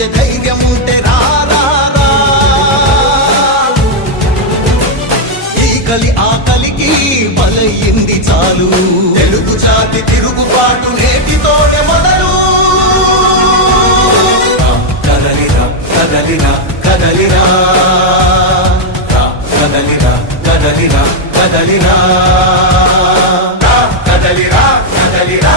ఎదిరించే ధైర్యం ఉంటే రా రా రా. ఈ కలి ఆ కలికి బలయింది చాలు, తెలుగు జాతి తిరుగుబాటు నేటితోనే మొదలు. కదలిరా కదలిరా కదలిరా, కదలిరా కదలిరా కదలిరా, కదలిరా కదలిరా